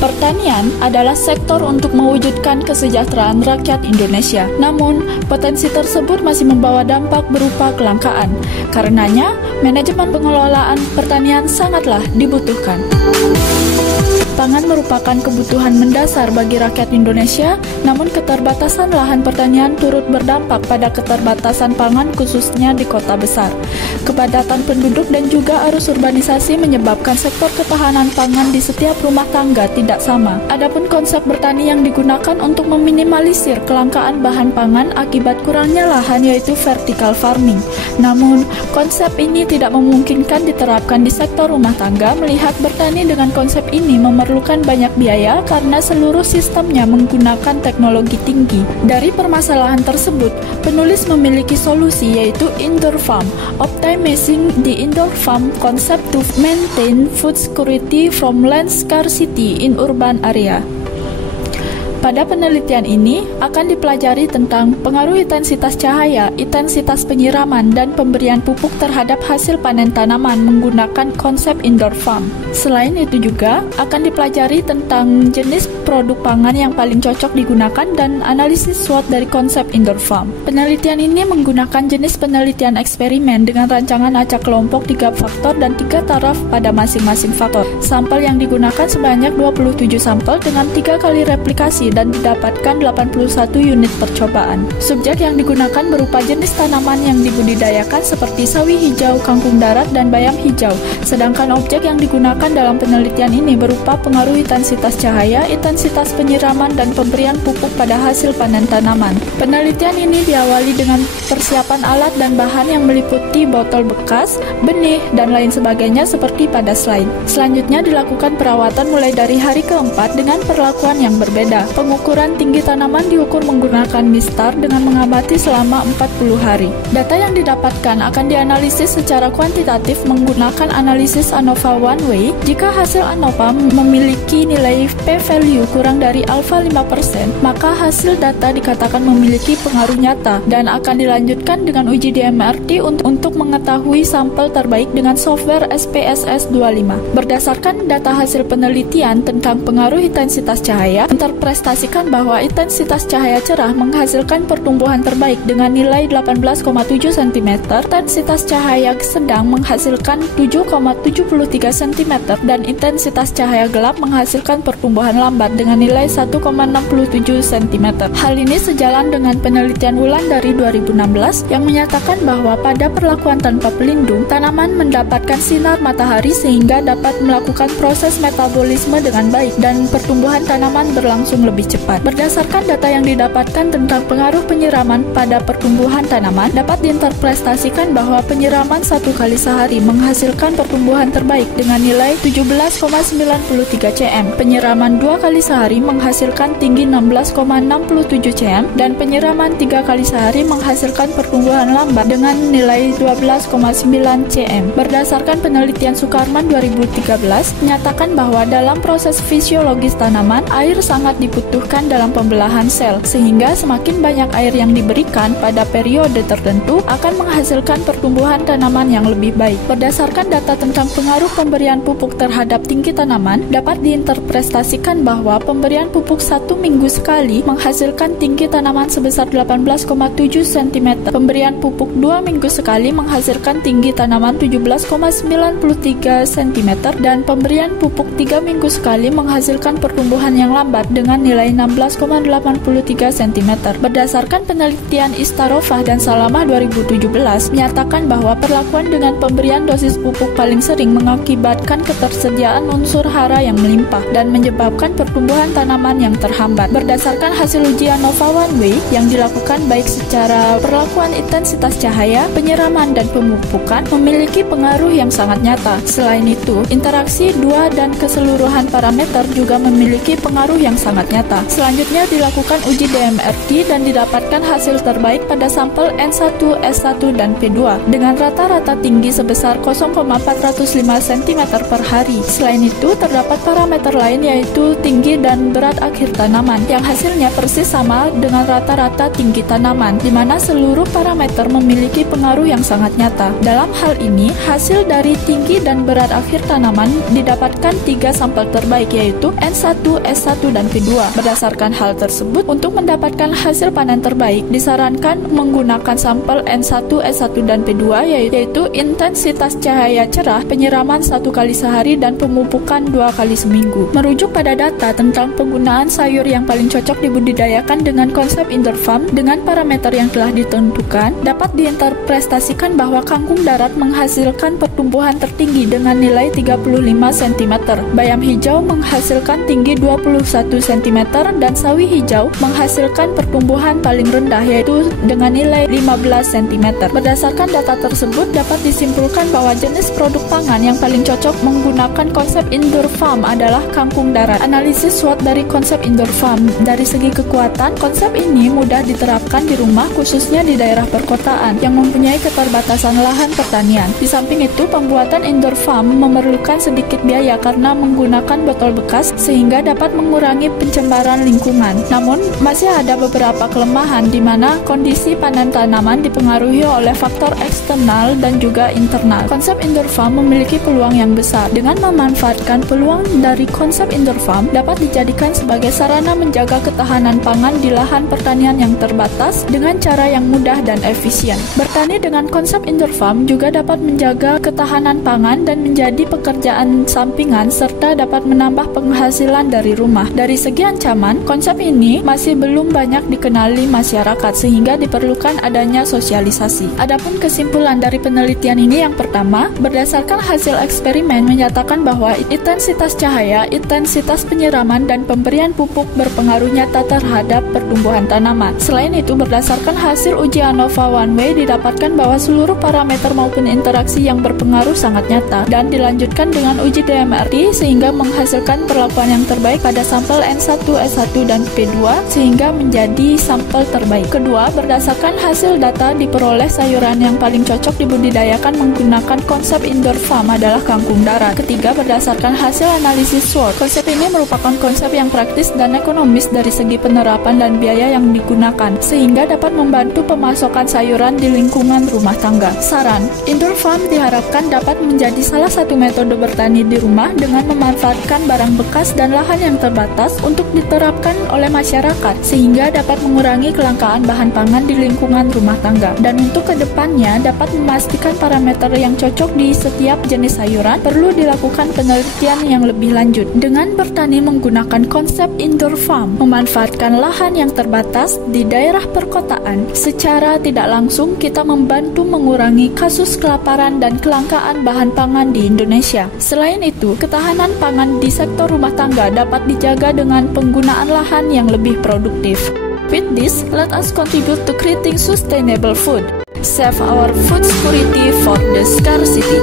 Pertanian adalah sektor untuk mewujudkan kesejahteraan rakyat Indonesia. Namun, potensi tersebut masih membawa dampak berupa kelangkaan. Karenanya, manajemen pengelolaan pertanian sangatlah dibutuhkan. Pangan merupakan kebutuhan mendasar bagi rakyat Indonesia, namun keterbatasan lahan pertanian turut berdampak pada keterbatasan pangan khususnya di kota besar. Kepadatan penduduk dan juga arus urbanisasi menyebabkan sektor ketahanan pangan di setiap rumah tangga tidak sama. Adapun konsep bertani yang digunakan untuk meminimalisir kelangkaan bahan pangan akibat kurangnya lahan yaitu vertical farming. Namun, konsep ini tidak memungkinkan diterapkan di sektor rumah tangga melihat bertani dengan konsep ini memerlukan banyak biaya karena seluruh sistemnya menggunakan teknologi tinggi. Dari permasalahan tersebut, penulis memiliki solusi yaitu indoor farm, optimizing the indoor farm concept to maintain food security from land scarcity in urban area. Pada penelitian ini akan dipelajari tentang pengaruh intensitas cahaya, intensitas penyiraman, dan pemberian pupuk terhadap hasil panen tanaman menggunakan konsep indoor farm. Selain itu juga akan dipelajari tentang jenis produk pangan yang paling cocok digunakan dan analisis SWOT dari konsep indoor farm. Penelitian ini menggunakan jenis penelitian eksperimen dengan rancangan acak kelompok 3 faktor dan 3 taraf pada masing-masing faktor. Sampel yang digunakan sebanyak 27 sampel dengan 3 kali replikasi dan didapatkan 81 unit percobaan. Subjek yang digunakan berupa jenis tanaman yang dibudidayakan seperti sawi hijau, kangkung darat, dan bayam hijau. Sedangkan objek yang digunakan dalam penelitian ini berupa pengaruh intensitas cahaya, intensitas penyiraman, dan pemberian pupuk pada hasil panen tanaman. Penelitian ini diawali dengan persiapan alat dan bahan yang meliputi botol bekas, benih, dan lain sebagainya seperti pada slide. Selanjutnya dilakukan perawatan mulai dari hari keempat dengan perlakuan yang berbeda. Pengukuran tinggi tanaman diukur menggunakan MISTAR dengan mengamati selama 40 hari. Data yang didapatkan akan dianalisis secara kuantitatif menggunakan analisis ANOVA one way. Jika hasil ANOVA memiliki nilai p-value kurang dari alfa 5%, maka hasil data dikatakan memiliki pengaruh nyata dan akan dilanjutkan dengan uji DMRT untuk mengetahui sampel terbaik dengan software SPSS 25. Berdasarkan data hasil penelitian tentang pengaruh intensitas cahaya, interpretasikan bahwa intensitas cahaya cerah menghasilkan pertumbuhan terbaik dengan nilai 18,7 cm, intensitas cahaya sedang menghasilkan 7,73 cm, dan intensitas cahaya gelap menghasilkan pertumbuhan lambat dengan nilai 1,67 cm. Hal ini sejalan dengan penelitian ulang dari 2016 yang menyatakan bahwa pada perlakuan tanpa pelindung, tanaman mendapatkan sinar matahari sehingga dapat melakukan proses metabolisme dengan baik dan pertumbuhan tanaman berlangsung lebih cepat. Berdasarkan data yang didapatkan tentang pengaruh penyiraman pada pertumbuhan tanaman, dapat diinterpretasikan bahwa penyiraman 1 kali sehari menghasilkan pertumbuhan terbaik dengan nilai 17,93 cm, penyiraman 2 kali sehari menghasilkan tinggi 16,67 cm, dan penyiraman 3 kali sehari menghasilkan pertumbuhan lambat dengan nilai 12,9 cm. Berdasarkan penelitian Sukarman 2013, menyatakan bahwa dalam proses fisiologis tanaman, air sangat dibutuhkan dalam pembelahan sel, sehingga semakin banyak air yang diberikan pada periode tertentu akan menghasilkan pertumbuhan tanaman yang lebih baik. Berdasarkan data tentang pengaruh pemberian pupuk terhadap tinggi tanaman, dapat diinterpretasikan bahwa pemberian pupuk 1 minggu sekali menghasilkan tinggi tanaman sebesar 18,7 cm, pemberian pupuk 2 minggu sekali menghasilkan tinggi tanaman 17,93 cm, dan pemberian pupuk 3 minggu sekali menghasilkan pertumbuhan yang lambat dengan nilai 16,83 cm. Berdasarkan penelitian Istarofah dan Salamah 2017 menyatakan bahwa perlakuan dengan pemberian dosis pupuk paling sering mengakibatkan ketersediaan unsur hara yang melimpah dan menyebabkan pertumbuhan tanaman yang terhambat. Berdasarkan hasil uji ANOVA one way yang dilakukan baik secara perlakuan intensitas cahaya, penyiraman, dan pemupukan memiliki pengaruh yang sangat nyata. Selain itu, interaksi dua dan keseluruhan parameter juga memiliki pengaruh yang sangat nyata. nyata. Selanjutnya dilakukan uji DMRT dan didapatkan hasil terbaik pada sampel N1, S1, dan P2 dengan rata-rata tinggi sebesar 0,405 cm per hari. Selain itu, terdapat parameter lain yaitu tinggi dan berat akhir tanaman yang hasilnya persis sama dengan rata-rata tinggi tanaman, di mana seluruh parameter memiliki pengaruh yang sangat nyata. Dalam hal ini, hasil dari tinggi dan berat akhir tanaman didapatkan 3 sampel terbaik yaitu N1, S1, dan P2. Berdasarkan hal tersebut, untuk mendapatkan hasil panen terbaik disarankan menggunakan sampel N1, S1, dan P2 yaitu intensitas cahaya cerah, penyiraman 1 kali sehari, dan pemupukan 2 kali seminggu. Merujuk pada data tentang penggunaan sayur yang paling cocok dibudidayakan dengan konsep indoor farm dengan parameter yang telah ditentukan, dapat diinterpretasikan bahwa kangkung darat menghasilkan pertumbuhan tertinggi dengan nilai 35 cm, bayam hijau menghasilkan tinggi 21 cm, dan sawi hijau menghasilkan pertumbuhan paling rendah yaitu dengan nilai 15 cm. Berdasarkan data tersebut, dapat disimpulkan bahwa jenis produk pangan yang paling cocok menggunakan konsep indoor farm adalah kangkung darat. Analisis SWOT dari konsep indoor farm. Dari segi kekuatan, konsep ini mudah diterapkan di rumah, khususnya di daerah perkotaan yang mempunyai keterbatasan lahan pertanian. Di samping itu, pembuatan indoor farm memerlukan sedikit biaya karena menggunakan botol bekas sehingga dapat mengurangi pencemaran lingkungan. Namun, masih ada beberapa kelemahan di mana kondisi panen tanaman dipengaruhi oleh faktor eksternal dan juga internal. Konsep indoor farm memiliki peluang yang besar. Dengan memanfaatkan peluang dari konsep indoor farm, dapat dijadikan sebagai sarana menjaga ketahanan pangan di lahan pertanian yang terbatas dengan cara yang mudah dan efisien. Bertani dengan konsep indoor farm juga dapat menjaga ketahanan pangan dan menjadi pekerjaan sampingan serta dapat menambah penghasilan dari rumah. Dari segi ancaman, konsep ini masih belum banyak dikenali masyarakat sehingga diperlukan adanya sosialisasi. Adapun kesimpulan dari penelitian ini, yang pertama, berdasarkan hasil eksperimen menyatakan bahwa intensitas cahaya, intensitas penyiraman, dan pemberian pupuk berpengaruh nyata terhadap pertumbuhan tanaman. Selain itu, berdasarkan hasil uji ANOVA One Way didapatkan bahwa seluruh parameter maupun interaksi yang berpengaruh sangat nyata, dan dilanjutkan dengan uji DMRT sehingga menghasilkan perlakuan yang terbaik pada sampel N1, S1, dan P2 sehingga menjadi sampel terbaik. Kedua, berdasarkan hasil data diperoleh sayuran yang paling cocok dibudidayakan menggunakan konsep indoor farm adalah kangkung darat. Ketiga, berdasarkan hasil analisis SWOT, konsep ini merupakan konsep yang praktis dan ekonomis dari segi penerapan dan biaya yang digunakan, sehingga dapat membantu pemasokan sayuran di lingkungan rumah tangga. Saran, indoor farm diharapkan dapat menjadi salah satu metode bertani di rumah dengan memanfaatkan barang bekas dan lahan yang terbatas untuk diterapkan oleh masyarakat, sehingga dapat mengurangi kelangkaan bahan pangan di lingkungan rumah tangga. Dan untuk kedepannya dapat memastikan parameter yang cocok di setiap jenis sayuran, perlu dilakukan penelitian yang lebih lanjut. Dengan bertani menggunakan konsep indoor farm, memanfaatkan lahan yang terbatas di daerah perkotaan, secara tidak langsung kita membantu mengurangi kasus kelaparan dan kelangkaan bahan pangan di Indonesia. Selain itu, ketahanan pangan di sektor rumah tangga dapat dijaga dengan penggunaan lahan yang lebih produktif. With this, let us contribute to creating sustainable food. Save our food security for the scarcity.